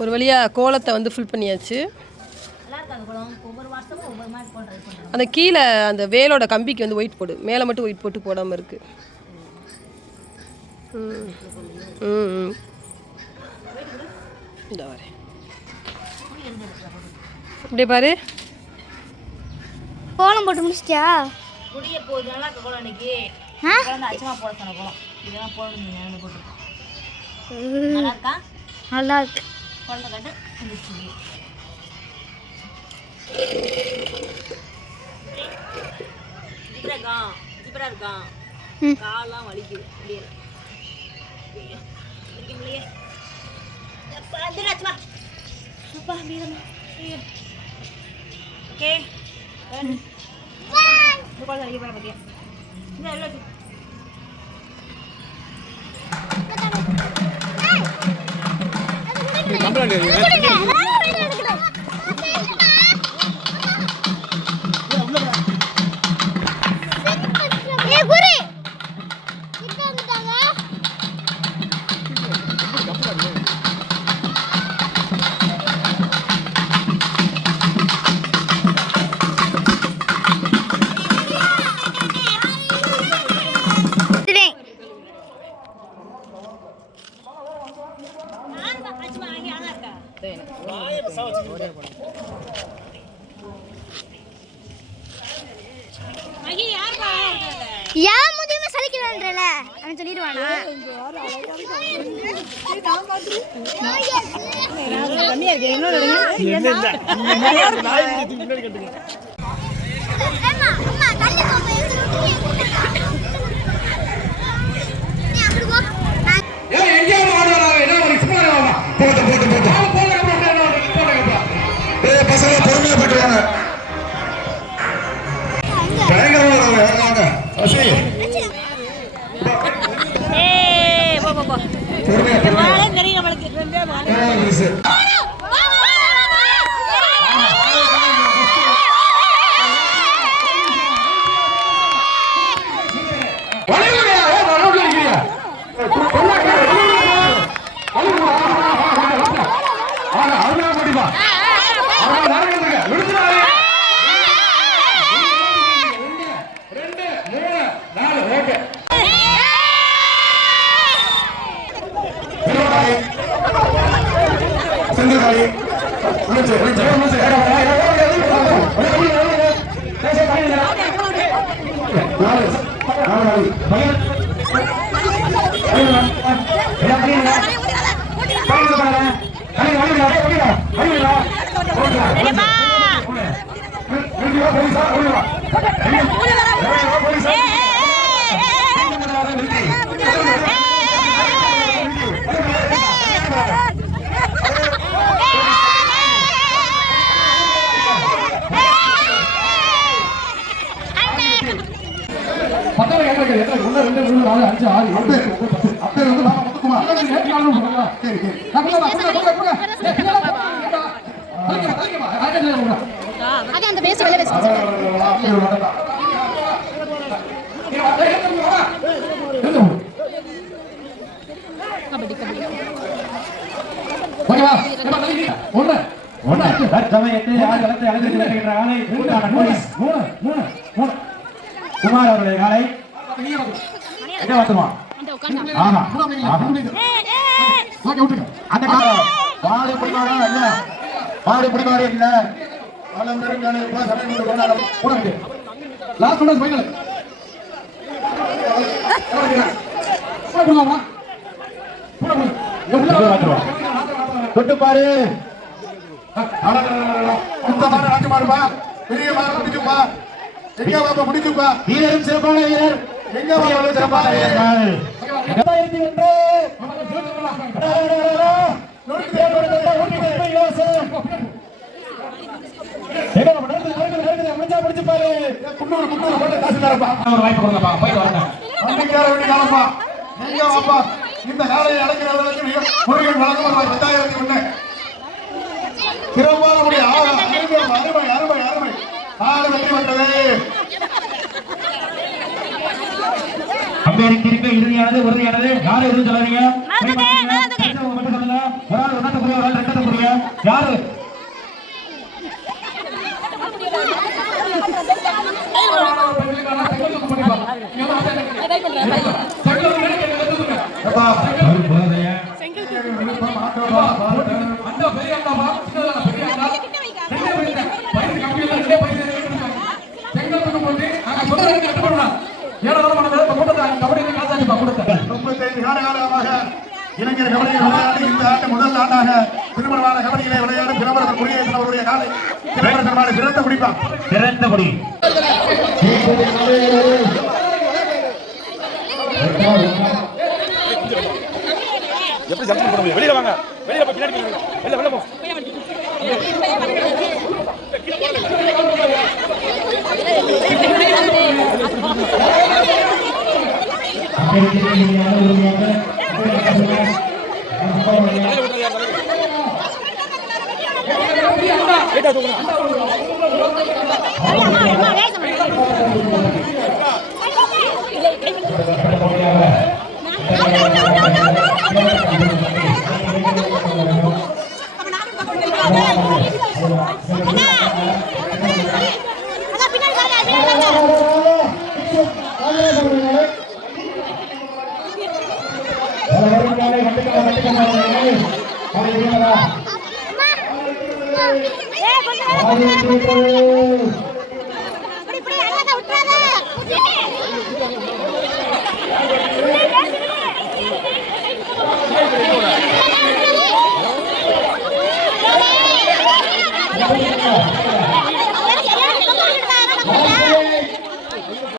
ஒரு வழியாக கோலத்தை வந்து ஃபில் பண்ணியாச்சு. இருக்காது அந்த கீழே அந்த வேலோட கம்பிக்கு வந்து ஒயிட் போடு. மேலே மட்டும் ஒயிட் போட்டு போடாமல் இருக்கு. ம் ம் ம். இந்த வரேன் இப்படியே பாரு. கோலம் போட்டு முடிச்சிட்டியா? முடிய போகுது. நல்லா இருக்க குளம் இன்னைக்கு. அச்சமா போட சொன்ன குளம் இதெல்லாம் போடணும் நல்லா இருக்கா? நல்லா இருக்கு. குழந்தை வந்துச்சு ஜிப்ரா இருக்கான் ஜிப்ரா இருக்கான். கால்லாம் வலிக்குது. முடியல இருக்க முடியல அப்பா வந்துடு அச்சமா அப்பா ஐயோ. ஓகே. குழந்தை வலிக்க போகிற பார்த்தியா இந்த எல்லாம் வச்சு. ஏன் முதியமா சலிக்கிறான்றல? அவன் சொல்லிடுவானா? விழுச்சு விழுச்சு விழுச்சு ஏடா அஞ்சு ஆறு ஏழு எட்டு அப்பேர் வந்து மாமா முத்துக்குமார் சரி சரி. அது அந்த பேசி வெளில வச்சு அப்பேர் வேண்டாம். ஏய், வா, ஏய், எழுந்து வா. எழுந்து வா. ஓகேவா? ஒண்ணு. ஒண்ணு. தற்சமயத்தை யார் களத்தை அழைத்து வருகின்ற ஆளை மூணு, மூணு. மூணு, மூணு, மூணு, மூணு. குமார் அவருடைய காலை எங்க வந்துமா ஆமா ஆமா. ஓகே, விட்டுருங்க. அந்த காலம் மாடு பிடிமாடா இல்ல மாடு பிடிமாடு இல்ல காலம் நெருங்கானே, போ, சமயம் கொண்டு கொண்டாடம். போட முடியும். லாஸ்ட் ஒன் ஃபைனல் போட போட போடு. வா. வந்துருவா. தொட்டு பாரு. பெரிய மாடு பிடிக்கும்பா எங்க பாப்பா பிடிக்கும்பா வீரரும் சிறப்பான வீரர். எங்க சிறப்பான வீரர்கள். இரண்டாயிரத்தி ஒன்று இந்த காலையை அடைக்கிறவர்களுக்கு மிக முருகன் வழங்கும் ரூபாய் ரெண்டாயிரத்தி ஒண்ணு முடிய அருமை அருமை அருமை அருமை நாடு வெற்றி பெற்றது அம்பேரின் தீர்ப்பு இறுதியானது உறுதியானது. யாரும் எதுவும் சொல்லாதீங்க ஒன்றத்தை புரிய அந்த செங்கல் போட்டு நாங்க சொல்றது கட்டு ஏழாவது மணி கூட்டத்தை கபடி காசாச்சுப்பா கொடுத்தேன் முப்பத்தைந்து கால காலமாக இளைஞர் கபடியில் விளையாடி இந்த ஆண்டு முதல் ஆண்டாக திருமணமான கபடியிலே விளையாடும் பிரபலங்கள் குடியேற்ற அவருடைய காலை திருமணமான சிறந்த குடிப்பான் சிறந்த குடி. எப்படி ஜம்ப் பண்ண முடியும்? வெளியில வாங்க. வெளியில போய் பின்னாடி போங்க. வெளியில வெளியில போ அண்ணா பின்னாடி வாங்க